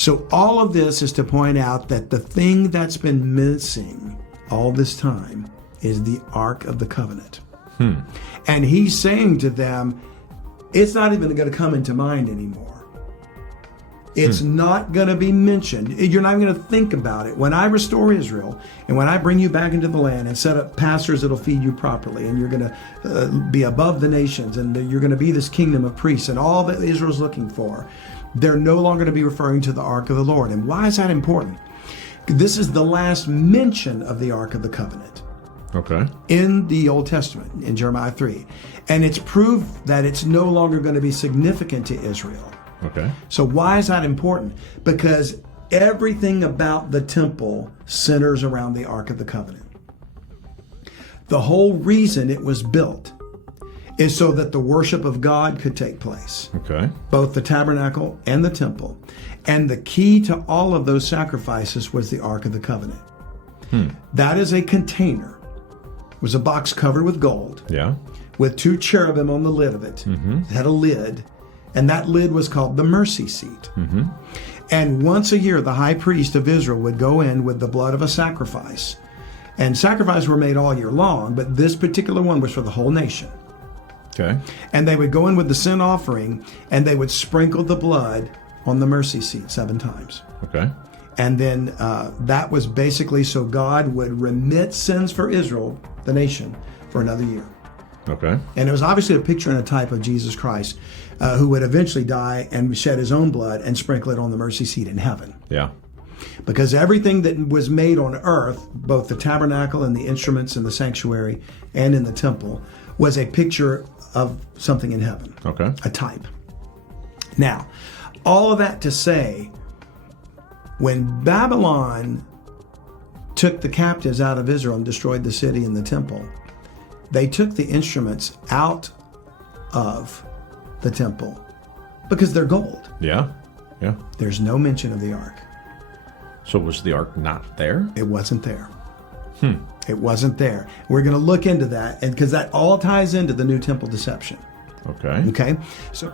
So all of this is to point out that the thing that's been missing all this time is the Ark of the Covenant. And he's saying to them, it's not even going to come into mind anymore. It's not going to be mentioned. You're not going to think about it. When I restore Israel and when I bring you back into the land and set up pastors that'll feed you properly, and you're going to be above the nations, and you're going to be this kingdom of priests and all that Israel's looking for, they're no longer going to be referring to the Ark of the Lord. And why is that important? This is the last mention of the Ark of the Covenant. Okay. In the Old Testament, in Jeremiah 3. And it's proof that it's no longer going to be significant to Israel. Okay. So why is that important? Because everything about the temple centers around the Ark of the Covenant. The whole reason it was built is so that the worship of God could take place. Okay. Both the tabernacle and the temple. And the key to all of those sacrifices was the Ark of the Covenant. That is a container. It was a box covered with gold. Yeah. With 2 cherubim on the lid of it. It had a lid. And that lid was called the mercy seat. And once a year, the high priest of Israel would go in with the blood of a sacrifice. And sacrifices were made all year long, but this particular one was for the whole nation. Okay. And they would go in with the sin offering, and they would sprinkle the blood on the mercy seat 7 times. Okay. And then that was basically so God would remit sins for Israel, the nation, for another year. Okay. And it was obviously a picture and a type of Jesus Christ, who would eventually die and shed his own blood and sprinkle it on the mercy seat in heaven. Yeah. Because everything that was made on earth, both the tabernacle and the instruments in the sanctuary and in the temple, was a picture of something in heaven. Okay. A type. Now, all of that to say, when Babylon took the captives out of Israel and destroyed the city and the temple, they took the instruments out of the temple because they're gold. Yeah. Yeah. There's no mention of the ark. So was the ark not there? It wasn't there. It wasn't there. We're going to look into that, and because that all ties into the new temple deception. Okay. Okay? So